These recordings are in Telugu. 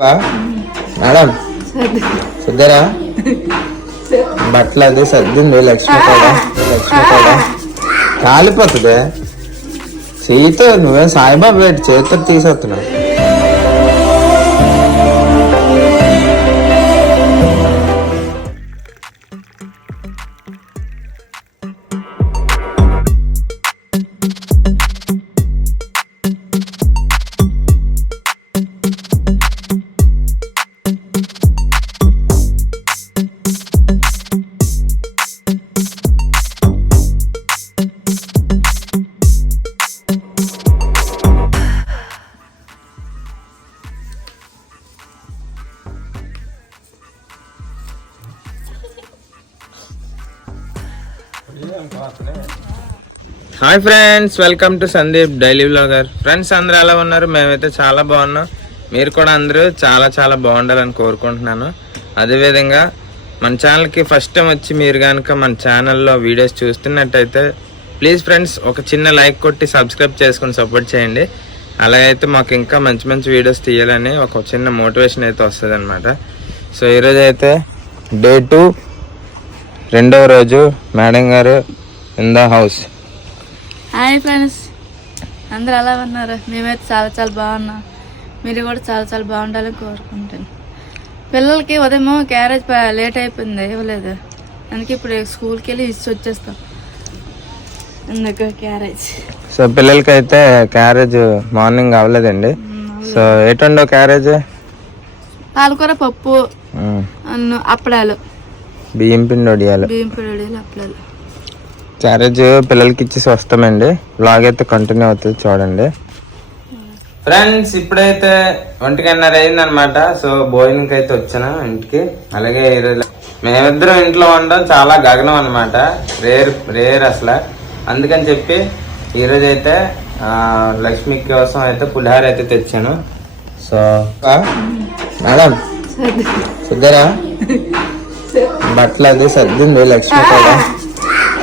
మేడం సుద్దరా బట్టలు అది సర్దింది లక్ష్మి కూడా కాలిపోతుంది చేయితో నువ్వే సాయిబాబా పెట్టి చేతితో తీసేస్తున్నావు. Hi friends, welcome to Sandeep daily vlogger. Friends అందరూ ఎలా ఉన్నారు? మేమైతే చాలా బాగున్నాం. మీరు కూడా అందరూ చాలా చాలా బాగుండాలని కోరుకుంటున్నాను. అదేవిధంగా మన ఛానల్కి ఫస్ట్ టైం వచ్చి మీరు కనుక మన ఛానల్లో వీడియోస్ చూస్తున్నట్టయితే ప్లీజ్ ఫ్రెండ్స్ ఒక చిన్న లైక్ కొట్టి సబ్స్క్రైబ్ చేసుకుని సపోర్ట్ చేయండి. అలాగైతే మాకు ఇంకా మంచి మంచి వీడియోస్ తీయాలని ఒక చిన్న మోటివేషన్ అయితే వస్తుంది అనమాట. సో ఈరోజు అయితే డే 2 రెండవ రోజు. మేడం గారు in the house. Hi friends, అందరు ఎలా ఉన్నారు? మేమైతే చాలా చాలా బాగున్నాం. మీరు కూడా చాలా చాలా బాగుండాలని కోరుకుంటాను. పిల్లలకి ఉదయం క్యారేజ్ లేట్ అయిపోయింది, ఇవ్వలేదు. అందుకే ఇప్పుడు స్కూల్కి వెళ్ళి ఇచ్చి వచ్చేస్తాం. అందుకు క్యారేజ్. సో పిల్లలకి అయితే క్యారేజ్ మార్నింగ్ అవ్వలేదండి. సో ఎటుండో క్యారేజ్ పాలకూర, పప్పు, అప్పడాలు, బియ్యం పిండి వడియాలు, అప్పడాలు. క్యారేజ్ పిల్లలకి ఇచ్చేసి వస్తామండి. బ్లాగ్ అయితే కంటిన్యూ అవుతుంది, చూడండి ఫ్రెండ్స్. ఇప్పుడైతే 1:30 అయిందనమాట. సో భోజనంకి అయితే వచ్చాను ఇంటికి. అలాగే ఈరోజు మేమిద్దరం ఇంట్లో ఉండడం చాలా గగనం అనమాట, రేర్ అసలు. అందుకని చెప్పి ఈరోజు అయితే లక్ష్మి కోసం అయితే పులిహార అయితే తెచ్చాను. సో మేడం సుద్దరా బట్టలు అది సర్దింది లక్ష్మి కూడా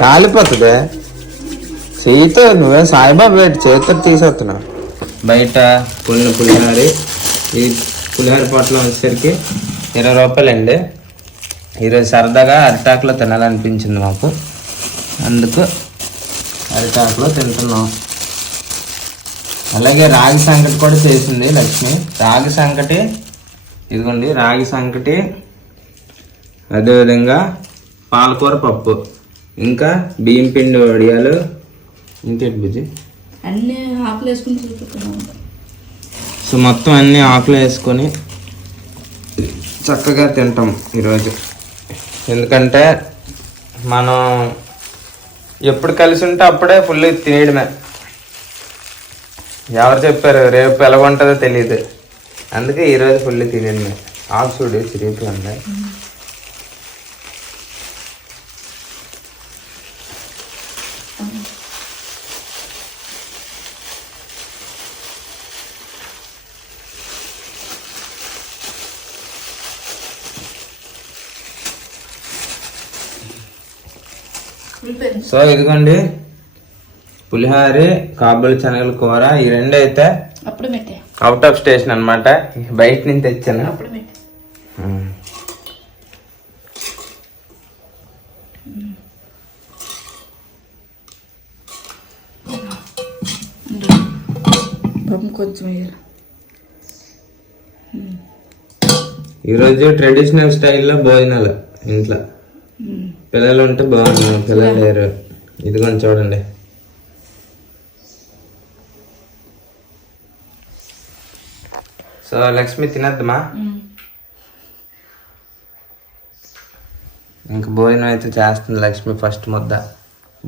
కాలిపోతుంది చేయితో నువ్వే సాయిబాబా పెట్టి చేతితో తీసేస్తున్నావు. బయట పులిహార, ఈ పులిహార పొట్టలో వచ్చేసరికి 20 రూపాయలండి. ఈరోజు సరదాగా అరిటాకులో తినాలనిపించింది మాకు, అందుకు అరిటాకులో తింటున్నాం. అలాగే రాగి సంకటి కూడా చేసింది లక్ష్మి. రాగి సంకటి ఇదిగోండి, రాగి సంకటి, అదేవిధంగా పాలకూర పప్పు, ఇంకా బియ్యం పిండి వడియాలు. ఇంకేంటి బుజ్జి? అన్ని ఆకులు వేసుకుని చూపుతున్నాం. సో మొత్తం అన్ని ఆకులు వేసుకొని చక్కగా తింటాం ఈరోజు. ఎందుకంటే మనం ఎప్పుడు కలిసి ఉంటే అప్పుడే ఫుల్ తినేయడమే. ఎవరు చెప్పారు రేపు ఎలాగుంటుందో తెలియదు, అందుకే ఈరోజు ఫుల్ తినేయడమే. ఆకు చూడు చిరిగి ఉంది. సో ఇదిగోండి పులిహారి, కాబూలి శనగల కూర. ఈ రెండు అయితే అవుట్ ఆఫ్ స్టేషన్ అనమాట, బయట నుంచి తెచ్చాను. ఈరోజు ట్రెడిషనల్ స్టైల్లో భోజనాలు ఇంట్లో. పిల్లలు ఉంటే బాగున్నారు, పిల్లలు లేరు. ఇదిగోండి చూడండి. సో లక్ష్మి తినద్దమ్మా. ఇంకా భోజనం అయితే చేస్తుంది లక్ష్మి. ఫస్ట్ ముద్ద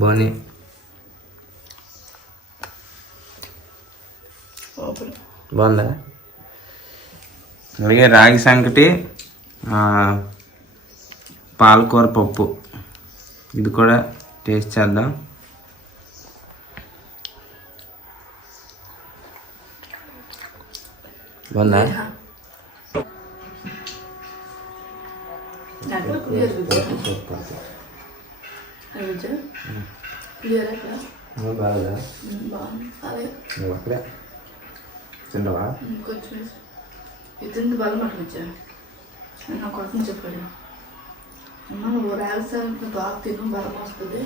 బోని. బాగుందా? అలాగే రాగి సంకటి, పాలకూర పప్పు, ఇది కూడా టేస్ట్ చేద్దాం. బాగుందా? బాగా తింటావా? ఇది బలం అట్లా నా కోసం చెప్పాడు అమ్మ నువ్వు రాల్సానికి బాగా తిను బలం వస్తుంది.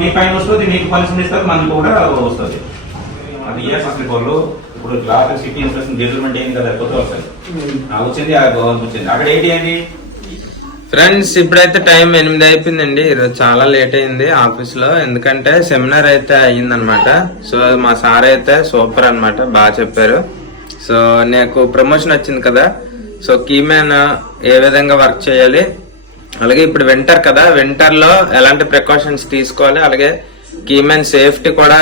మీ పైన వస్తుంది, మీకు పనిష్మెంట్ ఇస్తారు, మనకు కూడా వస్తుంది. అది అసలు వాళ్ళు ఇప్పుడు క్లాస్ సిటీ ఇన్స్పెక్షన్ జడ్జిమెంట్ అయింది కదా, కొత్త వస్తుంది వచ్చింది, వచ్చింది అక్కడ ఏంటి ఫ్రెండ్స్ ఇప్పుడైతే టైం 8 అయిపోయిందండి. ఈరోజు చాలా లేట్ అయింది ఆఫీస్ లో, ఎందుకంటే సెమినార్ అయితే అయ్యిందనమాట. సో మా సార్ అయితే సూపర్ అన్నమాట, బాగా చెప్పారు. సో నాకు ప్రమోషన్ వచ్చింది కదా, సో కీమ్యాన్ ఏ విధంగా వర్క్ చేయాలి, అలాగే ఇప్పుడు వింటర్ కదా, వింటర్ లో ఎలాంటి ప్రికాషన్స్ తీసుకోవాలి, అలాగే కీమ్యాన్ సేఫ్టీ కూడా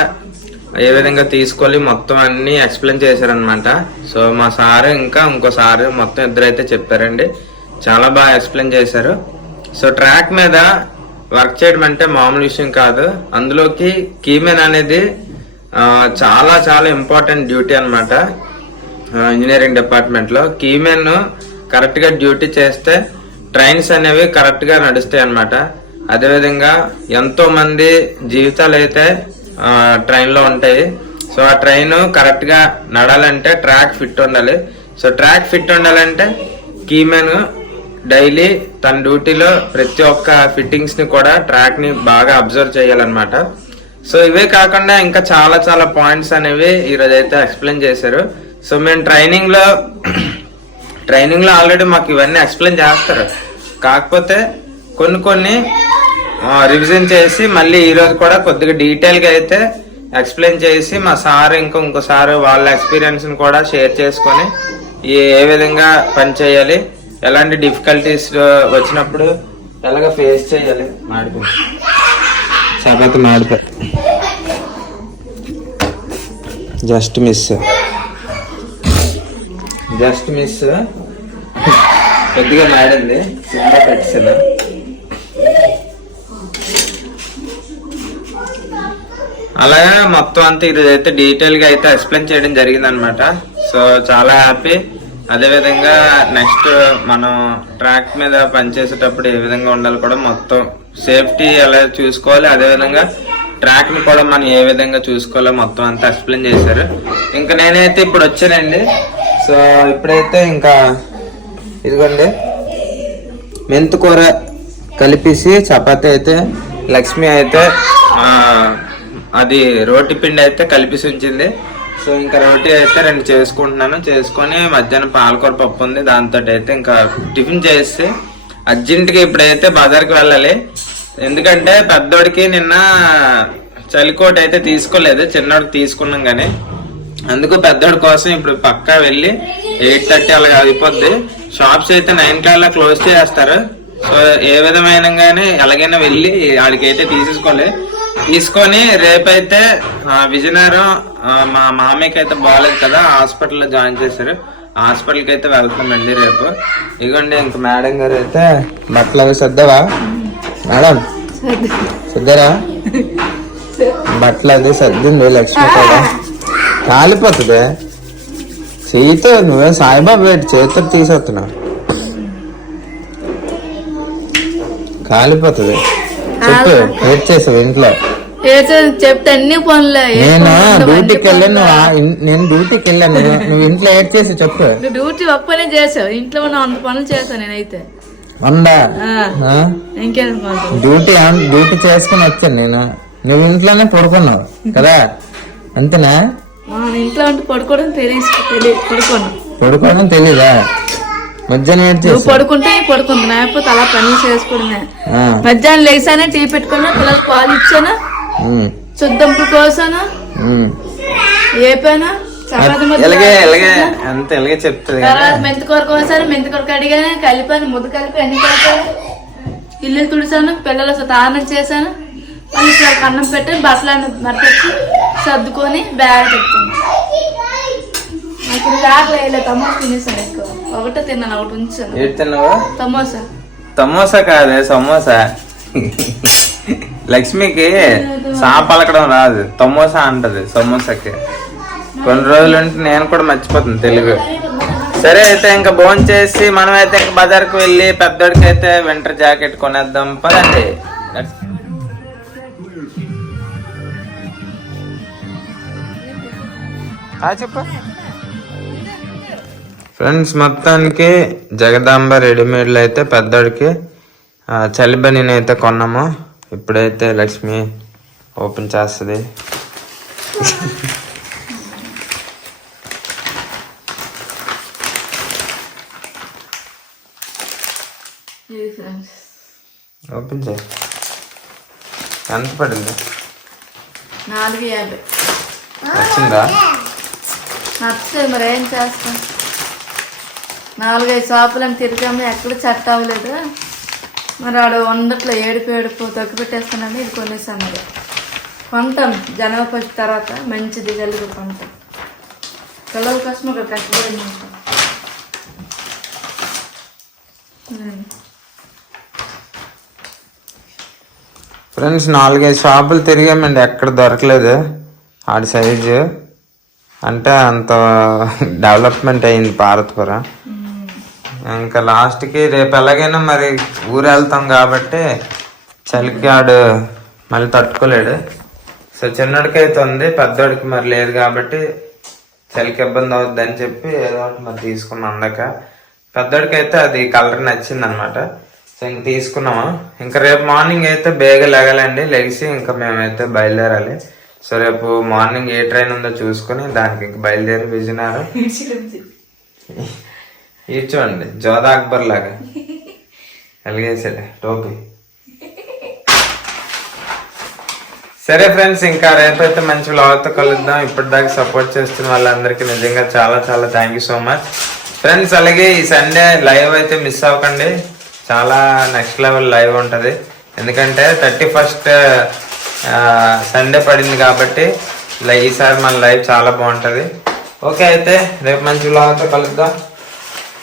ఏ విధంగా తీసుకోవాలి, మొత్తం అన్ని ఎక్స్ప్లెయిన్ చేశారనమాట. సో మా సారు ఇంకా ఇంకో సారు మొత్తం ఇద్దరైతే చెప్పారండి, చాలా బాగా ఎక్స్ప్లెయిన్ చేశారు. సో ట్రాక్ మీద వర్క్ చేయడం అంటే మామూలు విషయం కాదు. అందులోకి కీమెన్ అనేది చాలా చాలా ఇంపార్టెంట్ డ్యూటీ అన్నమాట. ఇంజనీరింగ్ డిపార్ట్మెంట్ లో కీమెన్ కరెక్ట్ గా డ్యూటీ చేస్తే ట్రైన్స్ అనేవి కరెక్ట్ గా నడుస్తాయి అన్నమాట. అదేవిధంగా ఎంతో మంది జీవితాలు అయితే ట్రైన్ లో ఉంటాయి. సో ఆ ట్రైన్ కరెక్ట్ గా నడాలంటే ట్రాక్ ఫిట్ ఉండాలి. సో ట్రాక్ ఫిట్ ఉండాలంటే కీమెన్ డైలీ తన డ్యూటీలో ప్రతి ఒక్క ఫిట్టింగ్స్ ని కూడా ట్రాక్ ని బాగా అబ్జర్వ్ చేయాలన్నమాట. సో ఇవే కాకుండా ఇంకా చాలా చాలా పాయింట్స్ అనేవి ఈరోజు అయితే ఎక్స్ప్లెయిన్ చేశారు. సో మేము ట్రైనింగ్ లో ఆల్రెడీ మాకు ఇవన్నీ ఎక్స్ప్లెయిన్ చేస్తారు, కాకపోతే కొన్ని రివిజన్ చేసి మళ్ళీ ఈ రోజు కూడా కొద్దిగా డీటెయిల్ గా అయితే ఎక్స్ప్లెయిన్ చేసి మా సార్ ఇంకోసారి వాళ్ళ ఎక్స్పీరియన్స్ ని కూడా షేర్ చేసుకొని ఏ విధంగా పని చేయాలి, ఎలాంటి డిఫికల్టీస్ వచ్చినప్పుడు ఎలాగ ఫేస్ చేయాలి. చపాతి మాడిపోయి జస్ట్ మిస్ కొద్దిగా మాడింది, సిమ్లో పెట్టేసాను. అలాగే మొత్తం అంతా ఈరోజు అయితే డీటెయిల్ గా అయితే ఎక్స్ప్లెయిన్ చేయడం జరిగింది అనమాట. సో చాలా హ్యాపీ. అదేవిధంగా నెక్స్ట్ మనం ట్రాక్ మీద పనిచేసేటప్పుడు ఏ విధంగా ఉండాలి కూడా మొత్తం సేఫ్టీ ఎలా చూసుకోవాలి, అదేవిధంగా ట్రాక్ ని కూడా మనం ఏ విధంగా చూసుకోవాలో మొత్తం అంతా ఎక్స్ప్లెయిన్ చేశారు. ఇంకా నేనైతే ఇప్పుడు వచ్చానండి. సో ఇప్పుడైతే ఇంకా ఇదిగోండి మెంతుకూర కలిపేసి చపాతీ అయితే లక్ష్మి అయితే అది రోటి పిండి అయితే కలిపేసి ఉంచింది. సో ఇంకా రోటీ అయితే 2 చేసుకొని మధ్యాహ్నం పాలకూర పప్పు ఉంది, దాంతో అయితే ఇంకా టిఫిన్ చేసి అర్జెంట్గా ఇప్పుడైతే బజార్కి వెళ్ళాలి. ఎందుకంటే పెద్దోడికి నిన్న చలికోట్ అయితే తీసుకోలేదు, చిన్నోడికి తీసుకున్నాం కానీ, అందుకు పెద్దోడి కోసం ఇప్పుడు పక్కా వెళ్ళి 8:30 అలాగే అయిపోద్ది. షాప్స్ అయితే 9 కల్లా క్లోజ్ చేస్తారు. సో ఏ విధమైన కానీ ఎలాగైనా వెళ్ళి వాడికైతే తీసుకొని రేపైతే విజయనగరం మా మామయ్యకి అయితే బాగాలేదు కదా, హాస్పిటల్లో జాయిన్ చేశారు, హాస్పిటల్కి అయితే వెళ్తామండి రేపు. ఇదిగోండి ఇంకా మేడం గారు అయితే బట్టలు అవి సర్దావా మేడం? సర్దారా? బట్టలు అది సర్దింది లక్ష్మి కూడా. కాలిపోతుంది చేయితో, నువ్వే సాయిబాబు చేతితో తీసేస్తున్నావు, కాలిపోతుంది. చెప్పు ఏడ్ చేసావు ఇంట్లో? చెప్తే అన్ని పనులే. నేను డ్యూటీకి వెళ్ళాను, నువ్వు ఇంట్లో ఏడ్ చేసి చెప్పు. డ్యూటీ ఒక్క పనే చేసావు, ఇంట్లో ఉన్న 100 పనులు చేసావు నేనైతే. డ్యూటీ చేసుకుని వచ్చాను నేను, నువ్వు ఇంట్లోనే పడుకున్నావు కదా, అంతేనా? ఇంట్లో ఉంటే పడుకోవడం పడుకోవడం తెలీదా? మధ్యాహ్నం పడుకుంటే పడుకుంటా, లేకపోతే అలా పనులు చేసుకోవడమే. మధ్యాహ్నం లేసానే టీ పెట్టుకున్నా, పిల్లలకు పాలు ఇచ్చానా, చుద్దంపు కోసానా, ఏపానా, మెంతికూర కోసాను, మెంతికూర కడిగాను, కలిపాను, ముద్ద కలిపి అన్ని కలిపాను, ఇల్లు తుడిసాను, పిల్లలు స్నానం చేశాను, మళ్ళీ అన్నం పెట్టి బట్టలు మరపెట్టి సర్దుకొని బ్యాగ్ పెట్టుకున్నాను. ఇప్పుడు రాకలేదు, తమోసా తినేసాను ఎక్కువ, ఒకటే తిన్నాను, ఒకటి ఉంచాను. సమోసా కాదే సమోసా. లక్ష్మికి సా పలకడం రాదు, తమోసా అంటది సమోసాకి. కొన్ని రోజులు ఉంటే నేను కూడా మర్చిపోతాను తెలుగు. సరే అయితే ఇంకా భోజనం చేసి మనం అయితే ఇంకా బజార్కి వెళ్ళి పెద్దోడికి అయితే వింటర్ జాకెట్ కొనేద్దాం పదండి. చెప్పు ఫ్రెండ్స్. మొత్తానికి జగదాంబ రెడీమేడ్లో అయితే పెద్దోడికి చలిబనీని అయితే కొన్నాము. ఇప్పుడైతే లక్ష్మి ఓపెన్ చేస్తుంది. ఇది ఫ్రెండ్స్ ఓపెన్ చేయి. ఎంత పడింది? 450. వచ్చిందా? నచ్చలేదు, మరి ఏం చేస్తాం. 4-5 షాపులను తిరిగాము, ఎక్కడ చెట్ అవ్వలేదు. మరి ఆడు వందట్లో ఏడుపు తొక్కి పెట్టేస్తానని ఇది కొనేసాను. మరి కొంటాం జనవరి 1 తర్వాత మంచిది జల్లుగా కొంటాం. పిల్లల కోసం ఒక కష్టపడి ఉంటాం. ఫ్రెండ్స్ 4-5 షాపులు తిరిగామండి, ఎక్కడ దొరకలేదు ఆడి సైజు. అంటే అంత డెవలప్మెంట్ అయింది పార్వతీపురం. ఇంకా లాస్ట్కి రేపు ఎలాగైనా మరి ఊరు వెళ్తాం కాబట్టి చలికి ఆడు మళ్ళీ తట్టుకోలేడు. సో చిన్నడికి అయితే ఉంది, పెద్దోడికి మరి లేదు కాబట్టి చలికి ఇబ్బంది అవుద్ది అని చెప్పి ఏదో ఒకటి మరి తీసుకున్నాం. అందాక పెద్దోడికి అయితే అది కలర్ నచ్చింది అనమాట. సో ఇంక తీసుకున్నాము. ఇంకా రేపు మార్నింగ్ అయితే బేగా లెగాలండి, లెగిసి ఇంకా మేమైతే బయలుదేరాలి. సో రేపు మార్నింగ్ ఏ ట్రైన్ ఉందో చూసుకుని దానికి ఇంక బయలుదేరి విజయనగరం. చూడండి జోధా అక్బర్ లాగా ఎలిగేసాడు టోపీ. సరే ఫ్రెండ్స్, ఇంకా రేపైతే మంచి వ్లాగ్తో కలుద్దాం. ఇప్పటిదాకా సపోర్ట్ చేస్తున్న వాళ్ళందరికీ నిజంగా చాలా చాలా thank you so much friends. అలాగే ఈ సండే లైవ్ అయితే మిస్ అవ్వకండి, చాలా నెక్స్ట్ లెవెల్ లైవ్ ఉంటుంది. ఎందుకంటే 31st సండే పడింది కాబట్టి ఈసారి మన లైవ్ చాలా బాగుంటుంది. ఓకే, అయితే రేపు మంచి వ్లాగ్తో కలుద్దాం.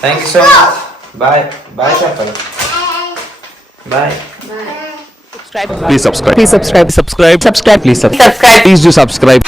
Thank you so much. Bye bye చెప్పాలి. Bye. Please subscribe. Please subscribe. Subscribe. Subscribe. Please subscribe. Please do subscribe.